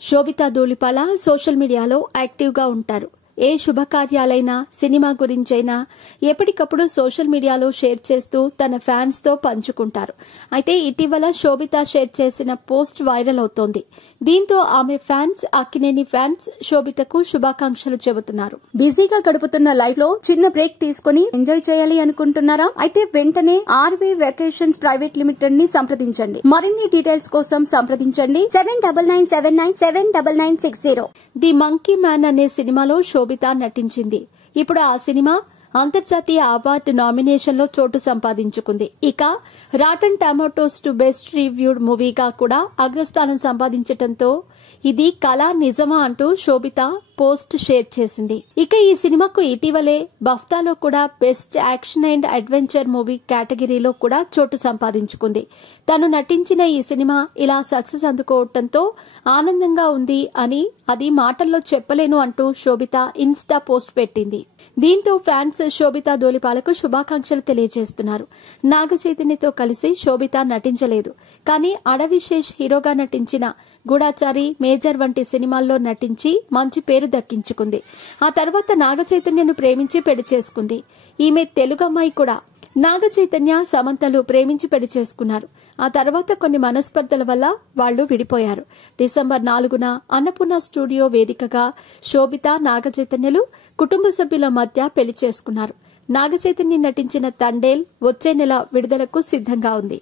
Sobhita Dhulipala social మీడియాలో యాక్టివ్గా ఉంటారు. ఏ శుభకార్యాలైనా సినిమా గురించైనా ఎప్పటికప్పుడు సోషల్ మీడియాలో షేర్ చేస్తూ తన ఫ్యాన్స్ తో పంచుకుంటారు. అయితే ఇటీవల శోభిత షేర్ చేసిన పోస్ట్ వైరల్ అవుతోంది. దీంతో ఆమె ఫ్యాన్స్, అక్కినేని ఫ్యాన్స్ శోభితకు శుభాకాంక్షలు చెబుతున్నారు. బిజీగా గడుపుతున్న లైఫ్ లో చిన్న బ్రేక్ తీసుకుని ఎంజాయ్ చేయాలి అనుకుంటున్నారా? అయితే వెంటనే ఆర్వే వెకేషన్స్ ప్రైవేట్ లిమిటెడ్ ని సంప్రదించండి. మరిన్ని డీటెయిల్స్ కోసం సంప్రదించండి 7997979960. ది మంకీ మ్యాన్ అనే సినిమాలో శోభిత నటించింది. ఇప్పుడు ఆ సినిమా అంతర్జాతీయ అవార్డు నామినేషన్ లో చోటు సంపాదించుకుంది. ఇక rotten tomatoes to best reviewed మూవీగా కూడా అగ్రస్థానం సంపాదించడంతో ఇది కళ నిజమా అంటూ శోభిత పోస్ట్ షేర్ చేసింది. ఇక ఈ సినిమాకు ఇటీవలే బఫ్తాలో కూడా best action and adventure movie కేటగిరీలో కూడా చోటు సంపాదించుకుంది. తను నటించిన ఈ సినిమా ఇలా సక్సెస్ అందుకోవడంతో ఆనందంగా ఉంది అని, అది మాటల్లో చెప్పలేను అంటూ శోభిత ఇన్స్టా పోస్ట్ పెట్టింది. దీంతో ఫ్యాన్స్ శోభితా ధూళిపాలకు శుభాకాంక్షలు తెలియజేస్తున్నారు. నాగ చైతన్యతో కలిసి శోభిత నటించలేదు, కానీ అడవిశేష్ హీరోగా నటించిన గూఢాచారి, మేజర్ వంటి సినిమాల్లో నటించి మంచి పేరు దక్కించుకుంది. ఆ తర్వాత నాగ చైతన్యను ప్రేమించి పెళ్లి చేసుకుంది. ఈమె తెలుగు అమ్మాయి కూడా. నాగ చైతన్య, సమంతలు ప్రేమించి పెళ్లి చేసుకున్నారు. ఆ తర్వాత కొన్ని మనస్పర్ధల వల్ల వాళ్లు విడిపోయారు. డిసెంబర్ 4న అన్నపూర్ణ స్టూడియో వేదికగా శోభిత, నాగ చైతన్యలు కుటుంబ సభ్యుల మధ్య పెళ్లి చేసుకున్నారు. నాగ చైతన్య నటించిన తండేల్ వచ్చే నెల విడుదలకు సిద్ధంగా ఉంది.